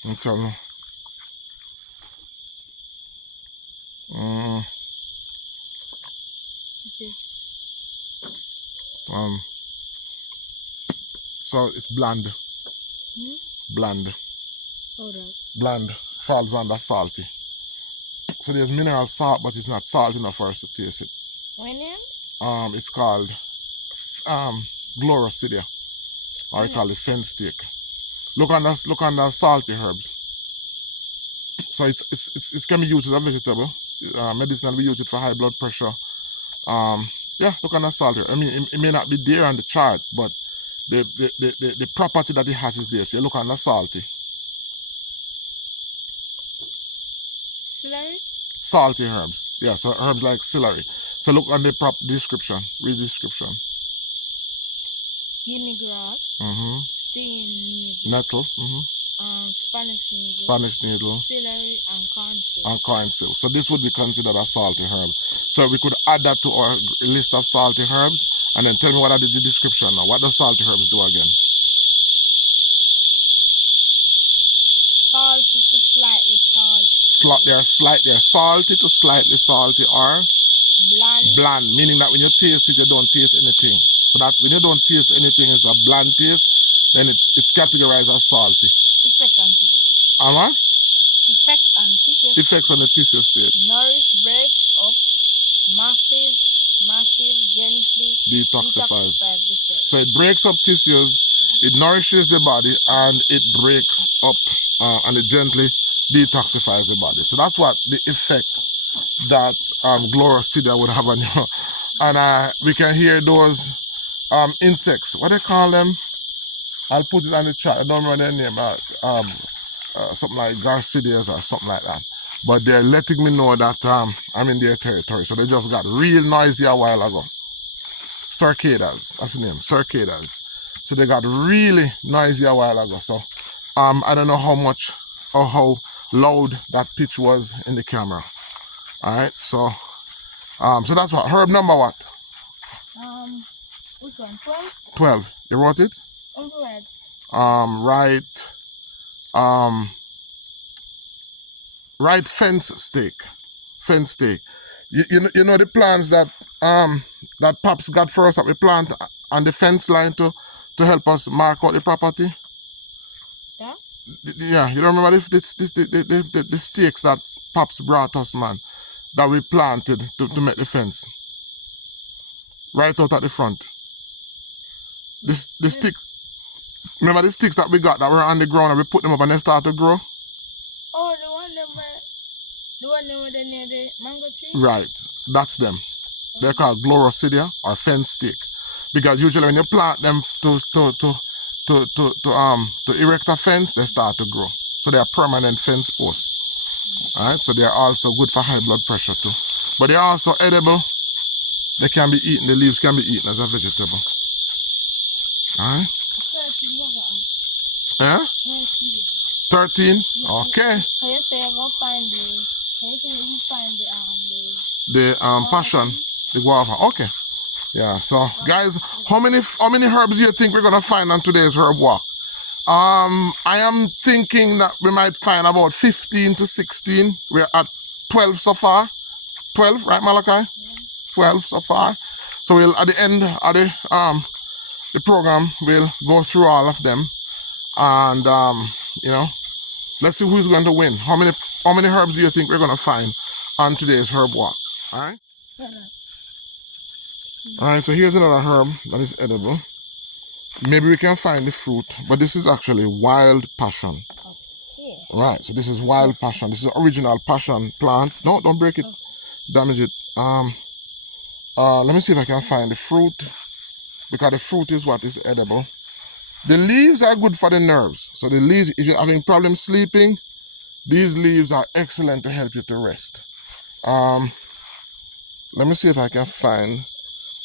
And tell me. Yes. So it's bland. Bland. Hold on. Bland falls under salty. So there's mineral salt, but it's not salt enough for us to taste it. What name? It's called Glorosidia, or we call it fence stake. Look on the salty herbs. So it can be used as a vegetable. Medicinal, we use it for high blood pressure. Yeah, look on the salty. I mean, it may not be there on the chart, but the property that it has is there. So you look on the salty. Celery? Salty herbs. Yeah, so herbs like celery. So look on the description. Read the description. Guinea grass. Stinging needle. Nettle. Spanish needle. Spanish needle. Celery and cornseal. And cornseal. So this would be considered a salty herb. So we could add that to our list of salty herbs, and then tell me what I did the description now. What does salty herbs do again? Salty to slightly salty. They're salty to slightly salty, or bland, meaning that when you taste it, you don't taste anything. So that's when you don't taste anything, it's a bland taste, then it's categorized as salty. Effect on tissue. What? Effect on tissue. Effects on the tissue state. Nourish, breaks up, massive, gently detoxifies. So it breaks up tissues, it nourishes the body, and it breaks up and it gently detoxifies the body. So that's what the effect that Glorosidia would have on you. And we can hear those insects. What do they call them? I'll put it on the chat. I don't remember their name. Something like Garcidias or something like that. But they're letting me know that I'm in their territory. So they just got real noisy a while ago. Cicadas, that's the name, cicadas. So they got really noisy a while ago. So I don't know how much or how loud that pitch was in the camera. All right, so that's what herb number what? Which one? 12? 12. You wrote it? Right. Right fence stake. Fence stake. You know the plants that that Pops got for us that we plant on the fence line to help us mark out the property? Yeah? Yeah, you don't remember the stakes that Pops brought us, man, that we planted to make the fence? Right out at the front. The sticks. Remember the sticks that we got that were on the ground and we put them up and they start to grow? Oh, the one that were near the mango tree? Right, that's them. They're called Glorosidia or fence stake. Because usually when you plant them to erect a fence, they start to grow. So they are permanent fence posts. Alright, so they are also good for high blood pressure too. But they are also edible. They can be eaten, the leaves can be eaten as a vegetable. Alright? 13. Eh? 13? Okay. So you say you're gonna find the passion, the guava. Okay. Yeah, so guys, how many herbs do you think we're gonna find on today's herb walk? I am thinking that we might find about 15 to 16. We're at 12 so far. 12, right, Malachi? 12 so far. So we'll at the end of the program we'll go through all of them, and you know, let's see who's going to win. How many herbs do you think we're gonna find on today's herb walk? All right. All right. So here's another herb that is edible. Maybe we can find the fruit, but this is actually wild passion. Right. So this is wild passion. This is original passion plant. No, don't break it. Damage it. Let me see if I can find the fruit, because the fruit is what is edible. The leaves are good for the nerves. So the leaves, if you're having problems sleeping, these leaves are excellent to help you to rest. Let me see if I can find.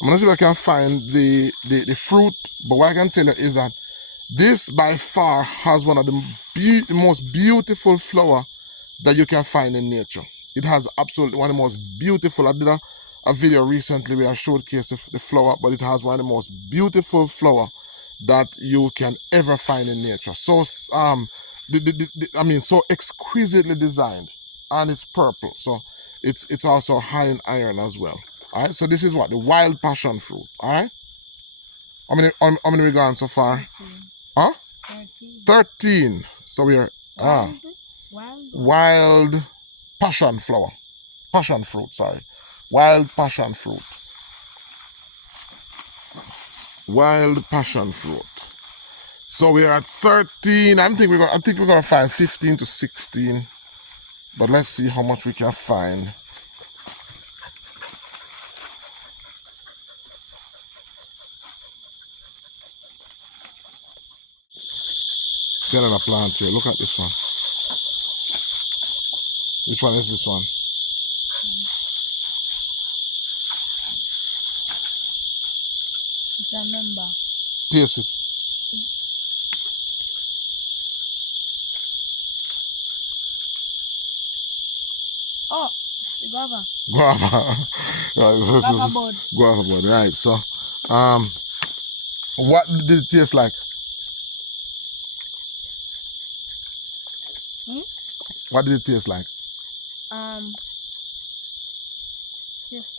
I'm gonna see if I can find the fruit. But what I can tell you is that this by far has one of the most beautiful flower that you can find in nature. It has absolutely one of the most beautiful. I did a video recently where I showcased the flower, but it has one of the most beautiful flower that you can ever find in nature. So I mean, so exquisitely designed, and it's purple. So it's also high in iron as well. All right. So this is what the wild passion fruit. All right. How many we gone so far? 13. Huh? 13. 13. So we're wild passion flower. Passion fruit, sorry. Wild passion fruit. Wild passion fruit. So we are at 13. I think we're gonna find 15 to 16. But let's see how much we can find. See another plant here. Look at this one. Which one is this one? I remember. Taste it. Oh, the guava. Guava. Guava bud. Guava bud, right. So, what did it taste like? What did it taste like? Just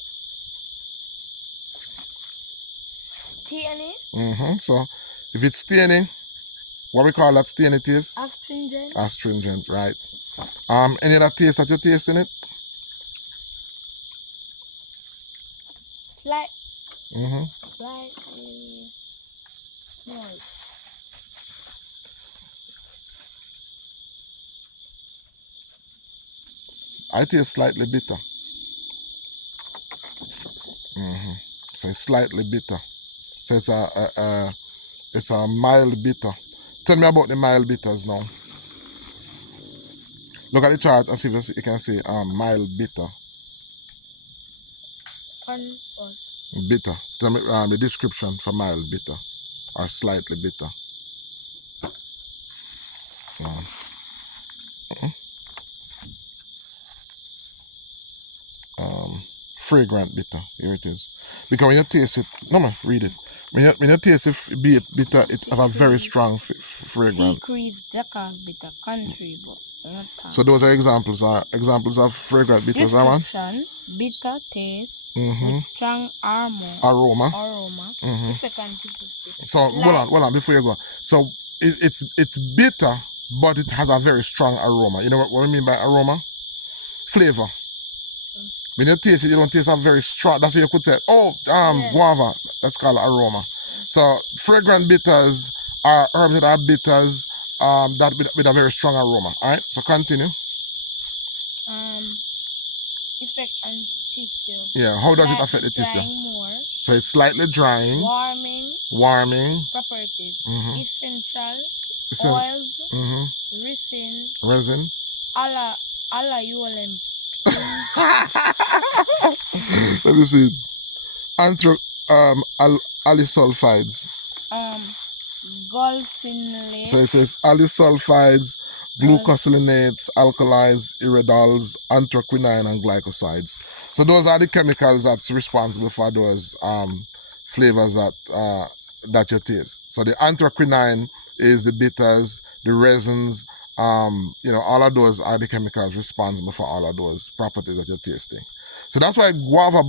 staining. So, if it's staining, what we call that staining taste? Astringent. Astringent, right. Any other taste that you taste in it? Slightly. No. I taste slightly bitter. So it's slightly bitter. So it's a mild bitter. Tell me about the mild bitters now. Look at the chart and see if you can see mild bitter. Bitter. Tell me the description for mild bitter or slightly bitter. Fragrant bitter. Here it is. Because when you taste it, read it. When you taste it, be it bitter, it have a very strong fragrance. Sea Jackal bitter, country, but not so those are examples of fragrant bitters, description, bitter taste with strong aroma. The second is so hold on before you go. So it's bitter, but it has a very strong aroma. You know what I mean by aroma? Flavor. When you taste it, you don't taste a very strong. That's what you could say. Guava. That's called aroma. So fragrant bitters are herbs that are bitters that with a very strong aroma. All right. So continue. Effect on tissue. Yeah. How does it affect the tissue? More. So it's slightly drying. Warming. Properties. Essential. Oils. Resin. Let me see. Alisulfides. Glycinates. So it says alisulfides, glucosilinates, alkalides, iridols, anthraquinine, and glycosides. So those are the chemicals that's responsible for those flavors that you taste. So the anthraquinine is the bitters, the resins, all of those are the chemicals responsible for all of those properties that you're tasting. So that's why guava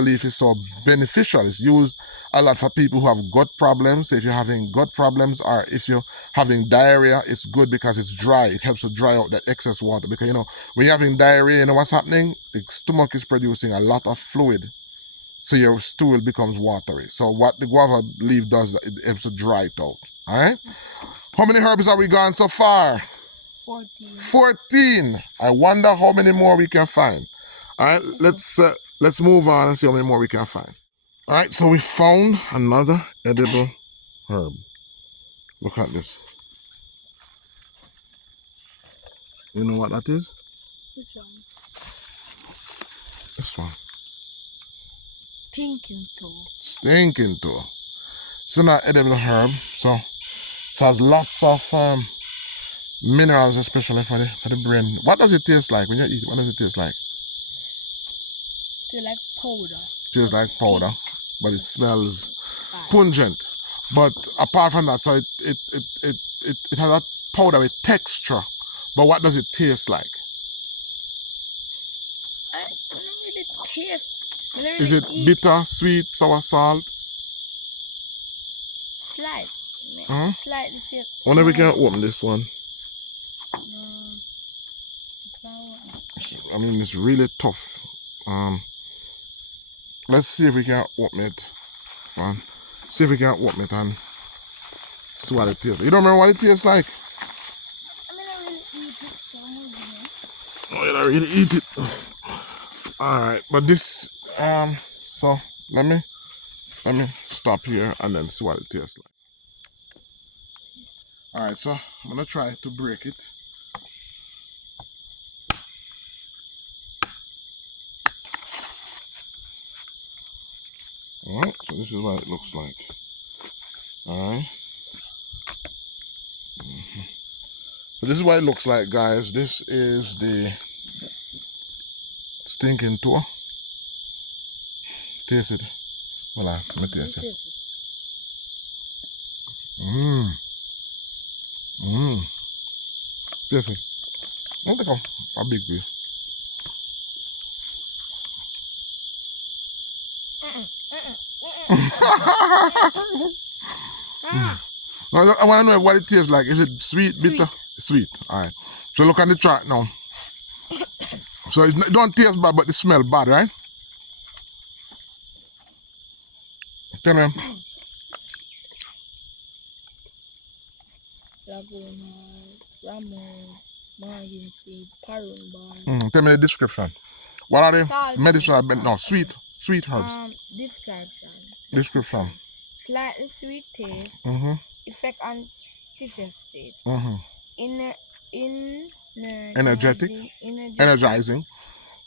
leaf is so beneficial. It's used a lot for people who have gut problems. So if you're having gut problems or if you're having diarrhea, it's good because it's dry. It helps to dry out that excess water. Because when you're having diarrhea, you know what's happening? The stomach is producing a lot of fluid. So your stool becomes watery. So what the guava leaf does, it helps to dry it out. All right? How many herbs are we gone so far? 14. 14. I wonder how many more we can find. All right, let's move on and see how many more we can find. All right, so we found another edible herb. Look at this. You know what that is? Which one? This one. Stinking toe. It's an edible herb, so it has lots of minerals, especially for the brain. What does it taste like when you eat it? What does it taste like? Tastes like powder. Tastes like powder, but it smells pungent. But apart from that, so it has that powdery texture. But what does it taste like? I don't really taste. Is it bitter, sweet, sour, salt? Slightly. Wonder if we can open this one. I mean, it's really tough. Let's see if we can open it. See if we can open it and see what it tastes. You don't remember what it tastes like? I mean, I really eat it so much. Oh, you don't really eat it. All right, but this so let me stop here and then see what it tastes like. All right, so I'm gonna try to break it. All right, so this is what it looks like. All right. So this is what it looks like, guys. This is the stinking toe. Taste it. Voilà, let me taste it. Taste it. I'll take a big piece. I want to know what it tastes like. Is it sweet, bitter? Sweet. All right. So look at the chart now. So it don't taste bad, but it smells bad, right? Tell me. Margin seed, parun bar. Tell me the description. What are the Salt medicinal? No, sweet herbs. Description. Slightly sweet taste. Effect on tissue state. Energetic. Energizing.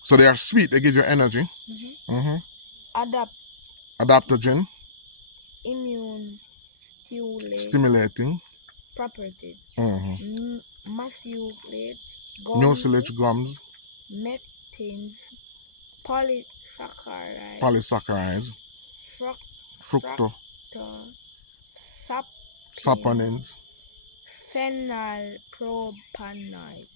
So they are sweet. They give you energy. Adaptogen. Immune stimulating. Properties. Mucilage gums. Mectins. Polysaccharides. Fructo. Saponins. Phenylpropanoids.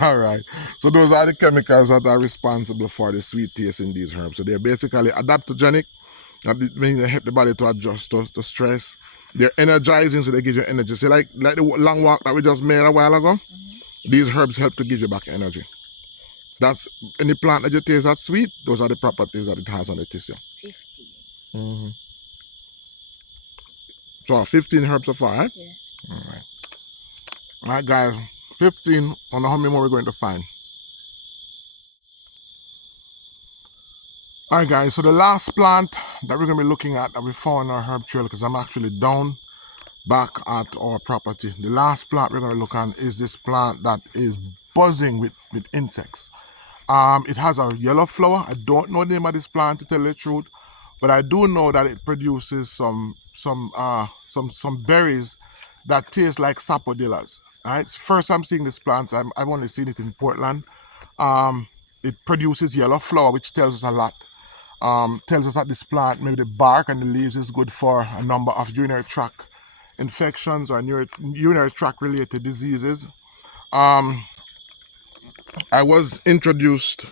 All right. So those are the chemicals that are responsible for the sweet taste in these herbs. So they're basically adaptogenic. That means they help the body to adjust to stress. They're energizing, so they give you energy. So like the long walk that we just made a while ago, these herbs help to give you back energy. So that's any plant that you taste that's sweet, those are the properties that it has on the tissue. 15. So 15 herbs so far, right? Yeah. All right, guys. 15. I don't know how many more we're going to find. All right, guys. So the last plant that we're going to be looking at that we found on our herb trail, because I'm actually down back at our property. The last plant we're going to look at is this plant that is buzzing with insects. It has a yellow flower. I don't know the name of this plant, to tell you the truth, but I do know that it produces some berries that taste like sapodillas. All right. First I'm seeing this plant. I've only seen it in Portland. It produces yellow flower, which tells us a lot. tells us that this plant, maybe the bark and the leaves, is good for a number of urinary tract infections or urinary tract related diseases. I was introduced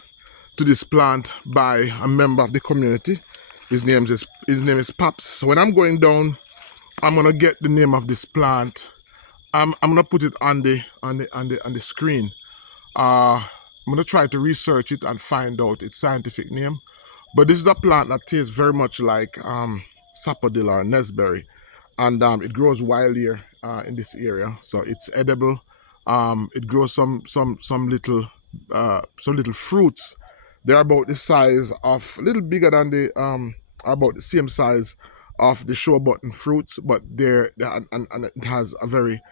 to this plant by a member of the community. His name is Paps. So when I'm going down, I'm gonna get the name of this plant. I'm gonna put it on the screen. I'm gonna try to research it and find out its scientific name. But this is a plant that tastes very much like sapodilla or nesberry, and it grows wild here in this area, so it's edible. It grows some little fruits. They're about the size of a little bigger than about the same size of the show button fruits, but and it has a very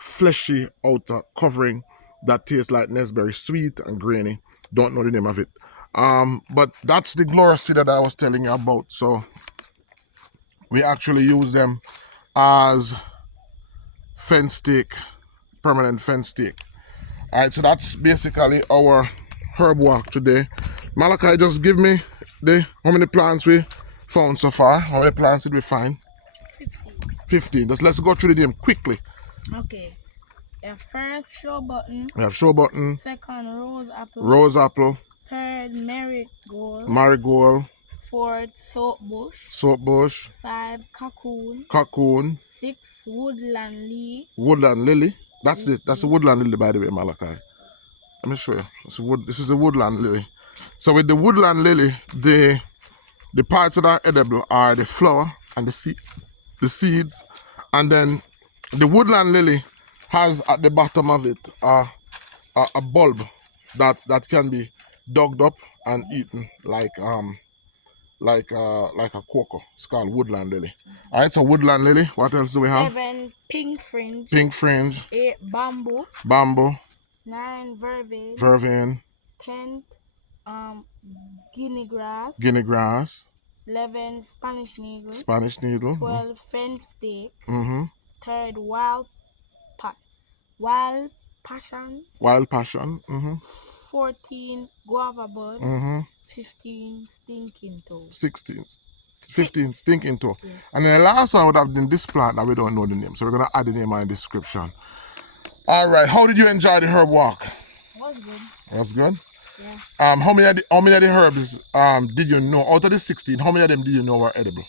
fleshy outer covering that tastes like nesberry, sweet and grainy. Don't know the name of it. But that's the glorious seed that I was telling you about. So we actually use them as fence stake, permanent fence stake. All right, so that's basically our herb walk today. Malachi, just give me how many plants we found so far. How many plants did we find? 15. 15. Just let's go through the name quickly. Okay. First, show button. We have show button. Second, rose apple. Rose apple. Third, marigold. Marigold. Fourth, soap bush. Soap bush. 5, cocoon. Cocoon. 6, woodland lily. Woodland lily. That's it. That's a woodland lily, by the way, Malachi. Let me show you. This is the woodland lily. So with the woodland lily, the parts that are edible are the flower and the seeds, and then the woodland lily has at the bottom of it a bulb that can be dug up and eaten like a cocoa. It's called woodland lily. All right, so woodland lily. What else do we have? 7, pink fringe. Pink fringe. 8, bamboo. Bamboo. 9, vervain. Vervain. 10, guinea grass. Guinea grass. 11, Spanish needle. Spanish needle. 12, fence stake. Mm-hmm. 3rd, passion. Wild passion. Mm-hmm. 14, guava bud. Mm-hmm. 15, stinking toe. 15, stinking toe. Yes. And then the last one would have been this plant that we don't know the name. So we're going to add the name on the description. All right. How did you enjoy the herb walk? Was good. That's good? Yeah. How many of the herbs did you know? Out of the 16, how many of them did you know were edible?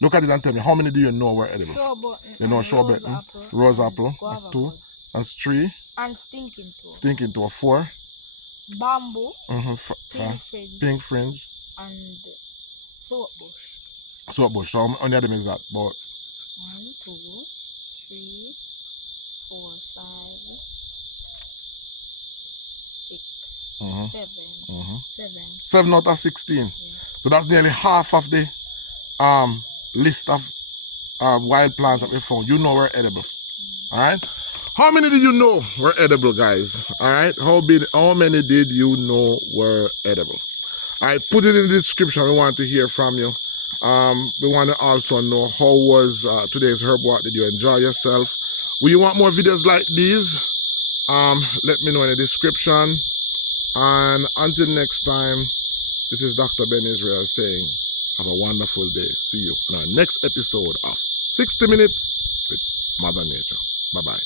Look at it and tell me, how many do you know were edible? Show button. You know show button, rose apple, that's 2. Bud. That's 3. And stinking toe. Stinking toe, 4. Bamboo. Mm-hmm. Pink fringe. And soap bush. Soap bush. So how many of them is that? About 1, 2, 3, 4, 5, 6, Mhm. 7. Mhm. 7. 7 out of 16. Yeah. So that's nearly half of the list of wild plants that we found. You know were edible. All right. How many did you know were edible, guys? All right. How many did you know were edible? All right. Put it in the description. We want to hear from you. We want to also know how was today's herb walk. Did you enjoy yourself? Will you want more videos like these? Let me know in the description. And until next time, this is Dr. Ben Israel saying, have a wonderful day. See you on our next episode of 60 Minutes with Mother Nature. Bye-bye.